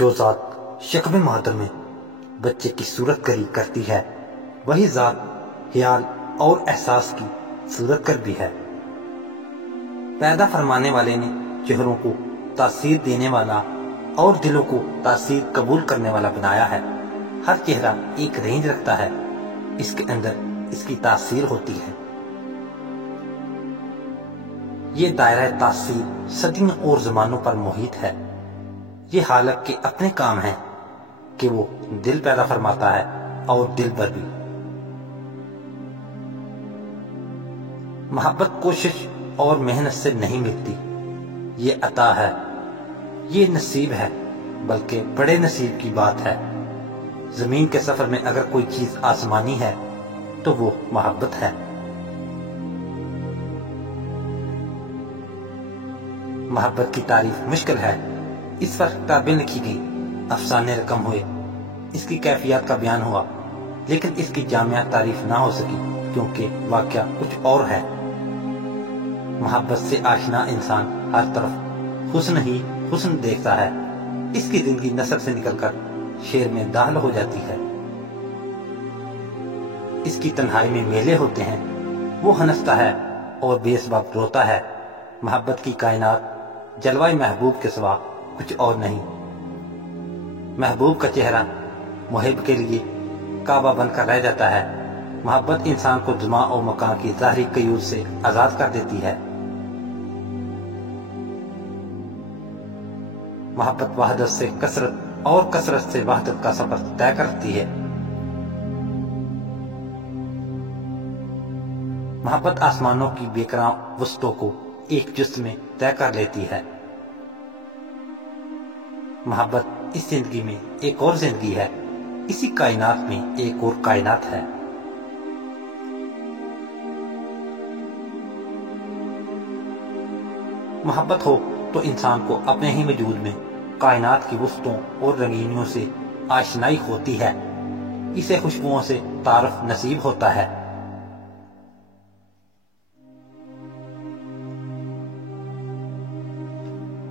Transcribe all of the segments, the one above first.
جو ذات شکم مادر میں بچے کی صورت گری کرتی ہے وہی ذات خیال اور احساس کی صورت گر بھی ہے۔ پیدا فرمانے والے نے چہروں کو تاثیر دینے والا اور دلوں کو تاثیر قبول کرنے والا بنایا ہے۔ ہر چہرہ ایک رینج رکھتا ہے، اس کے اندر اس کی تاثیر ہوتی ہے۔ یہ دائرہ تاثیر صدیوں اور زمانوں پر محیط ہے۔ یہ خالق کے اپنے کام ہیں کہ وہ دل پیدا فرماتا ہے اور دل پر بھی۔ محبت کوشش اور محنت سے نہیں ملتی، یہ عطا ہے، یہ نصیب ہے، بلکہ بڑے نصیب کی بات ہے۔ زمین کے سفر میں اگر کوئی چیز آسمانی ہے تو وہ محبت ہے۔ محبت کی تعریف مشکل ہے، اس پر کتابیں لکھی گئیں، افسانے رقم ہوئے، اس کی کیفیات کا بیان ہوا، لیکن اس کی جامعہ تعریف نہ ہو سکی کیونکہ واقعہ کچھ اور ہے۔ محبت سے آشنا انسان ہر طرف حسن ہی حسن دیکھتا ہے، اس کی زندگی نثر سے نکل کر شعر میں داخل ہو جاتی ہے۔ اس کی تنہائی میں میلے ہوتے ہیں، وہ ہنستا ہے اور بے سبب روتا ہے۔ محبت کی کائنات جلوہ محبوب کے سوا کچھ اور نہیں۔ محبوب کا چہرہ محب کے لیے کعبہ بن کر رہ جاتا ہے۔ محبت انسان کو زمان اور مکان کی ظاہری قیود سے آزاد کر دیتی ہے۔ محبت وحدت سے کثرت اور کثرت سے وحدت کا سفر طے کرتی ہے۔ محبت آسمانوں کی بے کران وسطوں کو ایک جست میں طے کر لیتی ہے۔ محبت اس زندگی میں ایک اور زندگی ہے، اسی کائنات میں ایک اور کائنات ہے۔ محبت ہو تو انسان کو اپنے ہی وجود میں کائنات کی وسطوں اور رنگینیوں سے آشنائی ہوتی ہے، اسے خوشبوؤں سے تعارف نصیب ہوتا ہے۔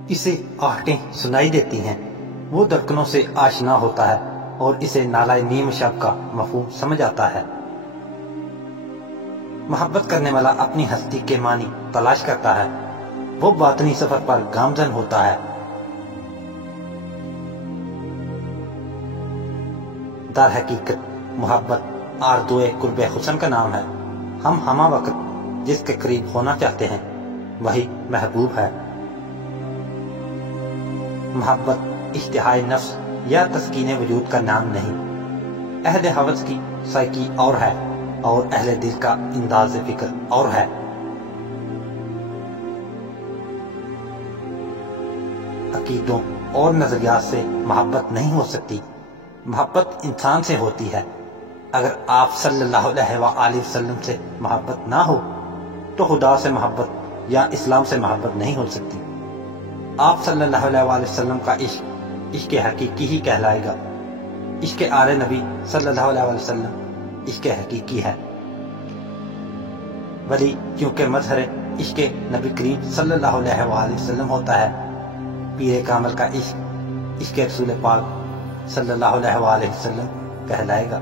اسے آہٹیں سنائی دیتی ہیں، وہ دھڑکنوں سے آشنا ہوتا ہے اور اسے نالہ نیم شب کا مفہوم سمجھ آتا ہے۔ محبت کرنے والا اپنی ہستی کے معنی تلاش کرتا ہے، وہ باطنی سفر پر گامزن ہوتا ہے۔ در حقیقت محبت آرزوئے قرب حسن کا نام ہے۔ ہم ہمہ وقت جس کے قریب ہونا چاہتے ہیں وہی محبوب ہے۔ محبت اشتہائے نفس یا تسکین وجود کا نام نہیں، اہل حوث کی سائیکی اور ہے اور اہل دل کا انداز فکر اور ہے۔ عقیدوں اور نظریات سے محبت نہیں ہو سکتی، محبت انسان سے ہوتی ہے۔ اگر آپ صلی اللہ علیہ وآلہ وسلم سے محبت نہ ہو تو خدا سے محبت یا اسلام سے محبت نہیں ہو سکتی۔ آپ صلی اللہ علیہ وآلہ وسلم کا عشق عشق حقیقی ہی کہلائے گا۔ عشق آل نبی صلی اللہ علیہ وآلہ وسلم عشق حقیقی ہے، ولی کیونکہ مظہر عشق نبی کریم صلی اللہ علیہ وآلہ وسلم ہوتا ہے، پیر کامل کا عشق عشق رسول پاک صلی اللہ علیہ وآلہ وسلم کہلائے گا۔